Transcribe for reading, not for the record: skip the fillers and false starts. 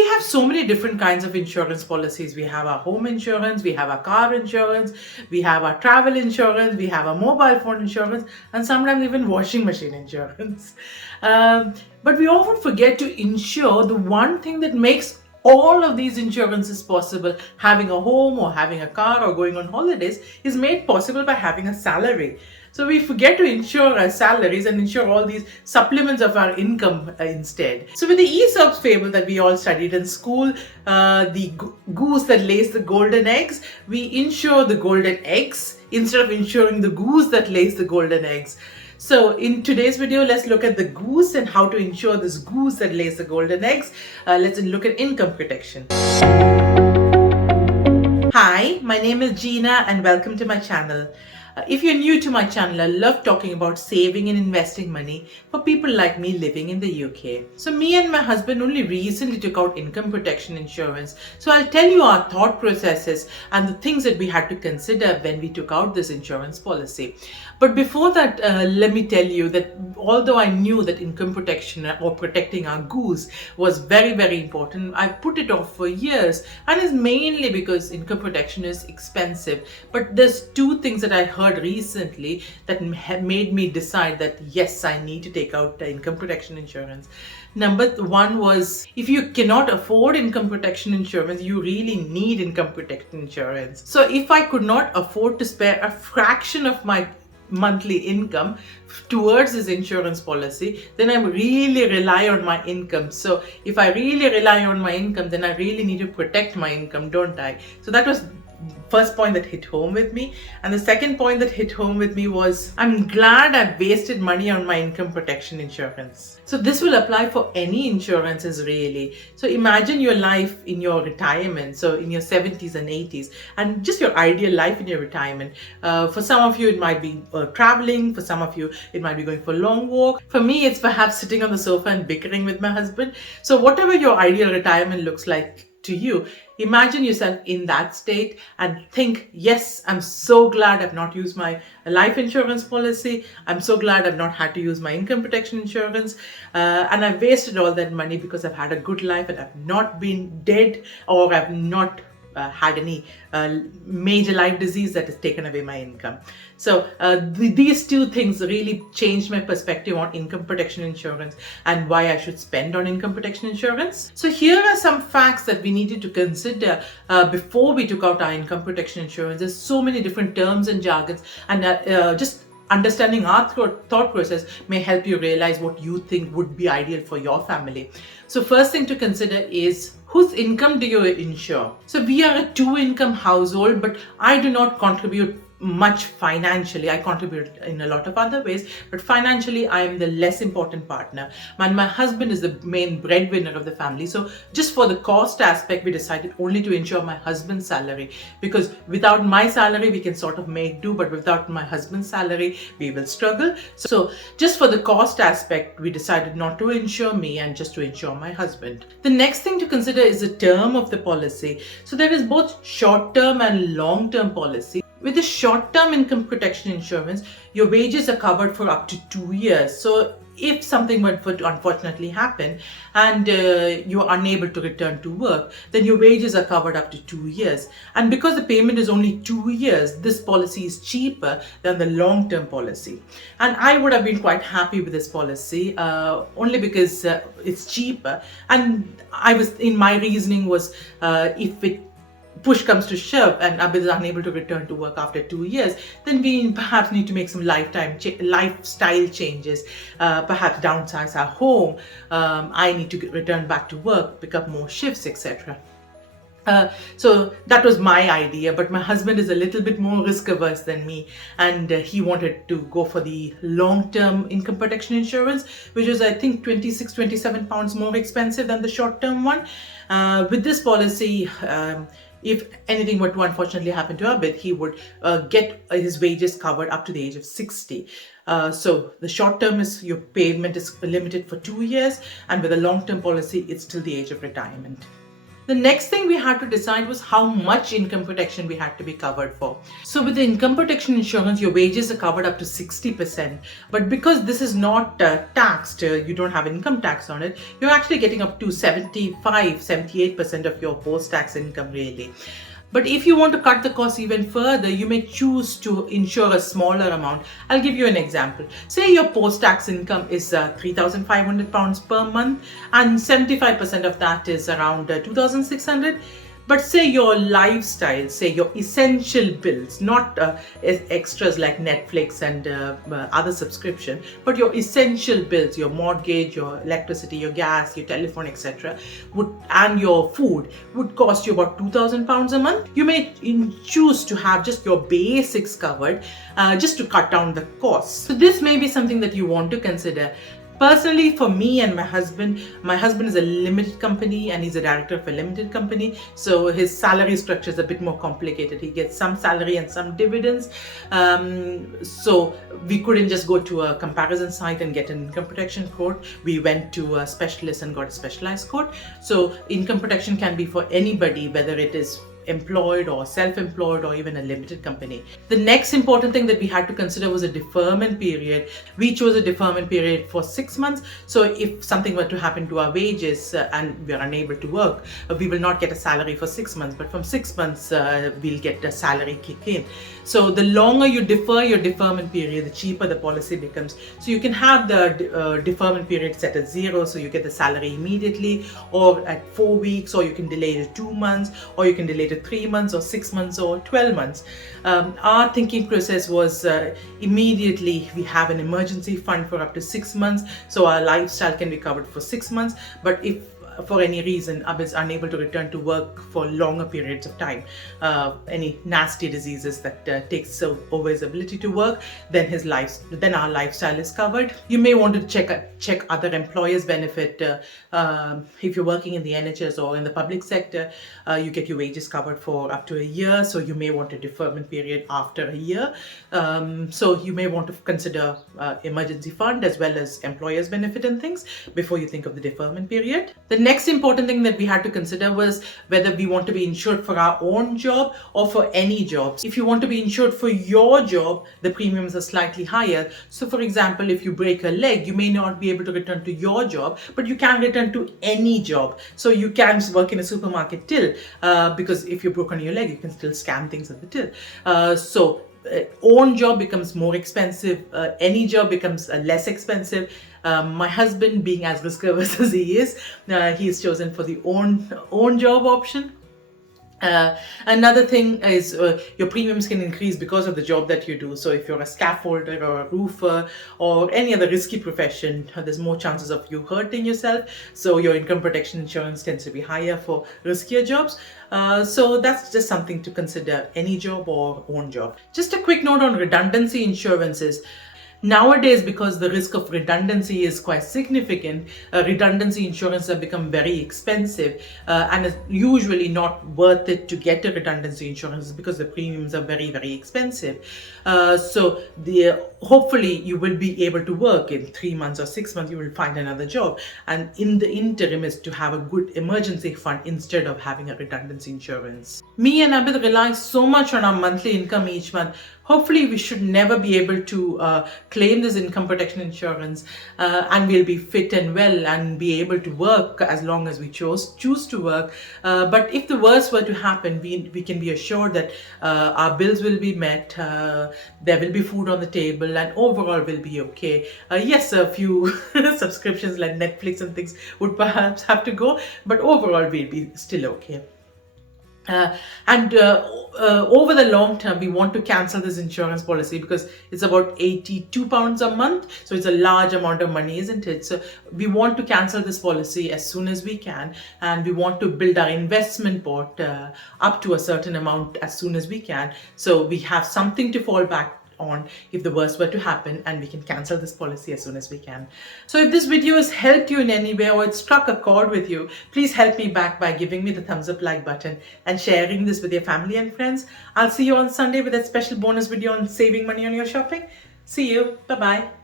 we have so many different kinds of insurance policies. We have our home insurance, we have our car insurance, we have our travel insurance, we have our mobile phone insurance, and sometimes even washing machine insurance. But we often forget to insure the one thing that makes all of these insurances possible. Having a home or having a car or going on holidays is made possible by having a salary. So we forget to insure our salaries and insure all these supplements of our income instead. So with the Aesop's fable that we all studied in school, the goose that lays the golden eggs, we insure the golden eggs instead of insuring the goose that lays the golden eggs. So in today's video, let's look at the goose and how to insure this goose that lays the golden eggs. Let's look at income protection. Hi, my name is Gina and welcome to my channel. If you're new to my channel, I love talking about saving and investing money for people like me living in the UK. So me and my husband only recently took out income protection insurance. So I'll tell you our thought processes and the things that we had to consider when we took out this insurance policy. But before that, let me tell you that although I knew that income protection or protecting our goose was very, very important, I put it off for years, and it's mainly because income protection is expensive. But there's two things that I heard recently that made me decide that yes, I need to take out the income protection insurance. Number one was, if you cannot afford income protection insurance, you really need income protection insurance. So if I could not afford to spare a fraction of my monthly income towards this insurance policy, then I really rely on my income. So if I really rely on my income, then I really need to protect my income, don't I? So that was first point that hit home with me. And the second point that hit home with me was, I'm glad I wasted money on my income protection insurance. So this will apply for any insurances really. So imagine your life in your retirement, so in your 70s and 80s, and just your ideal life in your retirement. For some of you, it might be traveling. For some of you, it might be going for a long walk. For me, it's perhaps sitting on the sofa and bickering with my husband. So whatever your ideal retirement looks like to you, imagine yourself in that state and think, yes, I'm so glad I've not used my life insurance policy. I'm so glad I've not had to use my income protection insurance. And I've wasted all that money because I've had a good life and I've not been dead, or I've not had any major life disease that has taken away my income. So these two things really changed my perspective on income protection insurance and why I should spend on income protection insurance. So here are some facts that we needed to consider before we took out our income protection insurance. There's so many different terms and jargons, and just understanding our thought process may help you realize what you think would be ideal for your family. So first thing to consider is, whose income do you insure? So we are a two-income household, but I do not contribute much financially. I contribute in a lot of other ways, but financially I am the less important partner. And my husband is the main breadwinner of the family. So just for the cost aspect, we decided only to insure my husband's salary, because without my salary we can sort of make do, but without my husband's salary we will struggle. So just for the cost aspect, we decided not to insure me and just to insure my husband. The next thing to consider is the term of the policy. So there is both short-term and long-term policy. With the short-term income protection insurance, your wages are covered for up to 2 years. So if something were to unfortunately happen and you are unable to return to work, then your wages are covered up to 2 years. And because the payment is only 2 years, this policy is cheaper than the long-term policy. And I would have been quite happy with this policy only because it's cheaper. And my reasoning was, if it push comes to shove and Abid is unable to return to work after 2 years, then we perhaps need to make some lifestyle changes, perhaps downsize our home. I need to return back to work, pick up more shifts, etc. So that was my idea, but my husband is a little bit more risk averse than me, and he wanted to go for the long-term income protection insurance, which is I think 27 pounds more expensive than the short-term one. With this policy, if anything were to unfortunately happen to Abid, he would get his wages covered up to the age of 60. So the short term is your payment is limited for 2 years, and with a long term policy, it's till the age of retirement. The next thing we had to decide was how much income protection we had to be covered for. So with the income protection insurance, your wages are covered up to 60%. But because this is not taxed, you don't have income tax on it, you're actually getting up to 78% of your post-tax income really. But if you want to cut the cost even further, you may choose to insure a smaller amount. I'll give you an example. Say your post-tax income is £3,500 per month and 75% of that is around 2,600. But say your lifestyle, say your essential bills, not extras like Netflix and other subscription, but your essential bills, your mortgage, your electricity, your gas, your telephone, etc., and your food would cost you about £2,000 a month. You may choose to have just your basics covered, just to cut down the costs. So this may be something that you want to consider. Personally, for me and my husband is a limited company and he's a director of a limited company. So his salary structure is a bit more complicated. He gets some salary and some dividends. So we couldn't just go to a comparison site and get an income protection quote. We went to a specialist and got a specialized quote. So income protection can be for anybody, whether it is employed or self-employed or even a limited company. The next important thing that we had to consider was a deferment period. We chose a deferment period for 6 months. So if something were to happen to our wages and we are unable to work, we will not get a salary for 6 months, but from 6 months we'll get a salary kick in. So the longer you defer your deferment period, the cheaper the policy becomes. So you can have the deferment period set at 0, so you get the salary immediately, or at 4 weeks, or you can delay it to 2 months, or you can delay it to 3 months or 6 months or 12 months. Our thinking process was immediately we have an emergency fund for up to 6 months, so our lifestyle can be covered for 6 months. But if for any reason Ab is unable to return to work for longer periods of time, any nasty diseases that takes over his ability to work, then our lifestyle is covered. You may want to check other employers' benefit. If you're working in the NHS or in the public sector, you get your wages covered for up to a year, so you may want a deferment period after a year. So you may want to consider emergency fund as well as employers' benefit and things before you think of the deferment period. The next important thing that we had to consider was whether we want to be insured for our own job or for any jobs. If you want to be insured for your job, the premiums are slightly higher. So for example, if you break a leg, you may not be able to return to your job, but you can return to any job. So you can work in a supermarket till, because if you've broken your leg, you can still scan things at the till. Own job becomes more expensive, any job becomes less expensive. My husband, being as risk averse as he is, he's chosen for the own job option. Another thing is your premiums can increase because of the job that you do. So if you're a scaffolder or a roofer or any other risky profession, there's more chances of you hurting yourself. So your income protection insurance tends to be higher for riskier jobs. So that's just something to consider, any job or own job. Just a quick note on redundancy insurances. Nowadays, because the risk of redundancy is quite significant, redundancy insurance have become very expensive, and it's usually not worth it to get a redundancy insurance because the premiums are very, very expensive. Hopefully you will be able to work in 3 months or 6 months, you will find another job. And in the interim is to have a good emergency fund instead of having a redundancy insurance. Me and Abid rely so much on our monthly income each month. Hopefully we should never be able to claim this income protection insurance, and we'll be fit and well and be able to work as long as we choose to work. But if the worst were to happen, we can be assured that our bills will be met, there will be food on the table, and overall will be okay. Yes, a few subscriptions like Netflix and things would perhaps have to go, but overall we'll be still okay. Over the long term, we want to cancel this insurance policy because it's about £82 a month. So it's a large amount of money, isn't it? So we want to cancel this policy as soon as we can, and we want to build our investment pot up to a certain amount as soon as we can. So we have something to fall back on if the worst were to happen, and we can cancel this policy as soon as we can. So if this video has helped you in any way or it struck a chord with you, please help me back by giving me the thumbs up like button and sharing this with your family and friends. I'll see you on Sunday with a special bonus video on saving money on your shopping. See you. Bye-bye.